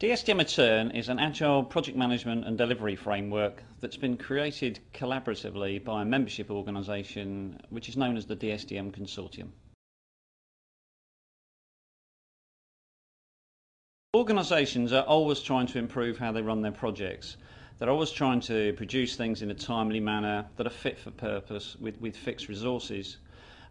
DSDM is an agile project management and delivery framework that's been created collaboratively by a membership organisation which is known as the DSDM Consortium. Organisations are always trying to improve how they run their projects. They're always trying to produce things in a timely manner that are fit for purpose with fixed resources.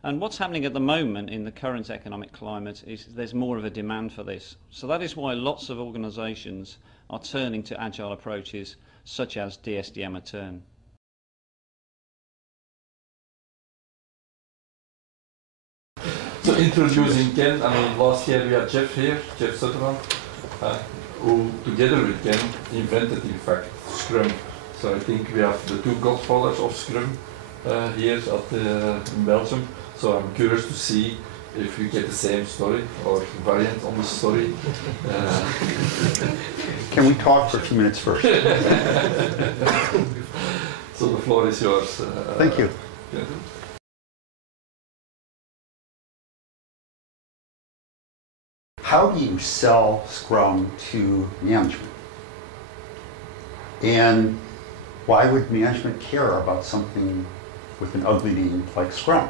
And what's happening at the moment in the current economic climate is there's more of a demand for this. So that is why lots of organisations are turning to agile approaches such as DSDM Turn. So introducing Ken, I mean last year we had Jeff here, Jeff Sutherland, who together with Ken invented in fact Scrum. So I think we have the two godfathers of Scrum here in Belgium. So I'm curious to see if we get the same story or variant on the story. Can we talk for a few minutes first? So the floor is yours. Thank you. Yeah. How do you sell Scrum to management? And why would management care about something with an ugly name like Scrum?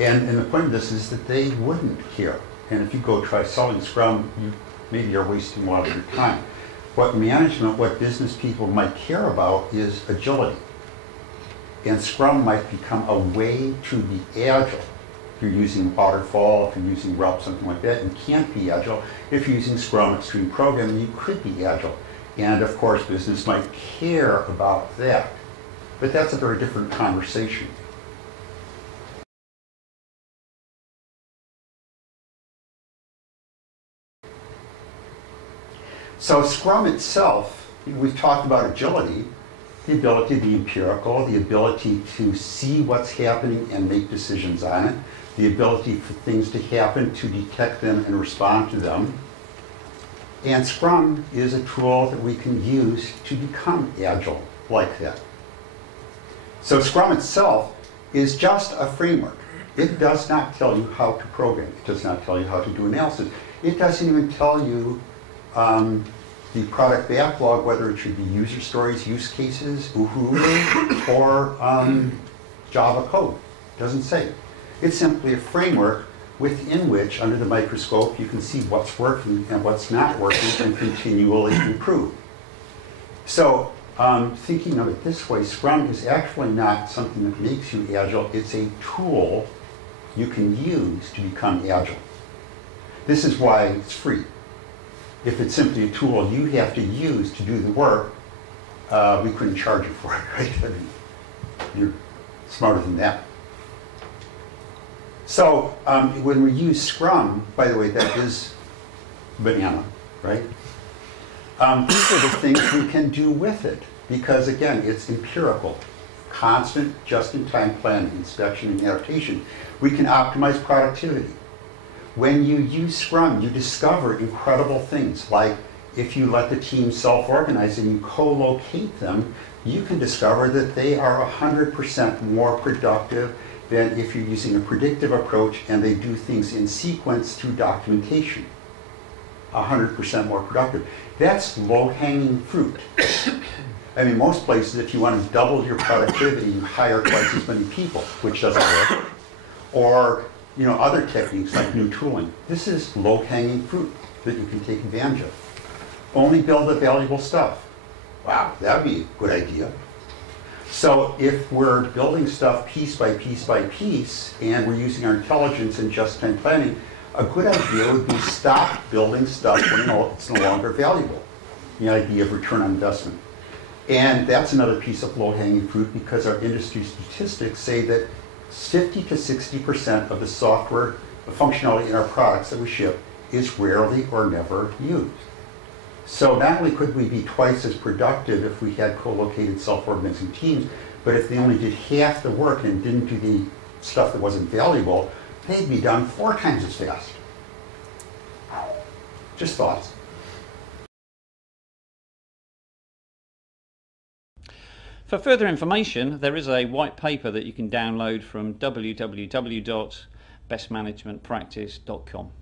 And the point of this is that they wouldn't care. And if you go try selling Scrum, you maybe are wasting a lot of your time. What management, what business people might care about is agility. And Scrum might become a way to be agile. If you're using waterfall, if you're using RELP, something like that, you can't be agile. If you're using Scrum Extreme Programming, you could be agile. And of course, business might care about that. But that's a very different conversation. So Scrum itself, we've talked about agility, the ability to be empirical, the ability to see what's happening and make decisions on it, the ability for things to happen, to detect them and respond to them. And Scrum is a tool that we can use to become agile like that. So Scrum itself is just a framework. It does not tell you how to program. It does not tell you how to do analysis. It doesn't even tell you the product backlog, whether it should be user stories, use cases, Uhuru, or Java code. It doesn't say. It's simply a framework within which, under the microscope, you can see what's working and what's not working and continually improve. So thinking of it this way, Scrum is actually not something that makes you agile. It's a tool you can use to become agile. This is why it's free. If it's simply a tool you have to use to do the work, we couldn't charge you for it, right? I mean, you're smarter than that. So when we use Scrum, by the way, that is banana, right? These are the things we can do with it because, again, it's empirical, constant, just-in-time planning, inspection, and adaptation. We can optimize productivity. When you use Scrum, you discover incredible things, like if you let the team self-organize and you co-locate them, you can discover that they are 100% more productive than if you're using a predictive approach and they do things in sequence through documentation. 100% more productive. That's low-hanging fruit. I mean, most places, if you want to double your productivity, you hire twice as many people, which doesn't work. Or other techniques like new tooling. This is low-hanging fruit that you can take advantage of. Only build the valuable stuff. Wow, that would be a good idea. So if we're building stuff piece by piece by piece, and we're using our intelligence and just-time planning, a good idea would be stop building stuff when it's no longer valuable. The idea of return on investment. And that's another piece of low-hanging fruit because our industry statistics say that 50 to 60% of the software, the functionality in our products that we ship is rarely or never used. So not only could we be twice as productive if we had co-located self-organizing teams, but if they only did half the work and didn't do the stuff that wasn't valuable, they'd be done 4 times as fast. Just thoughts. For further information, there is a white paper that you can download from www.bestmanagementpractice.com.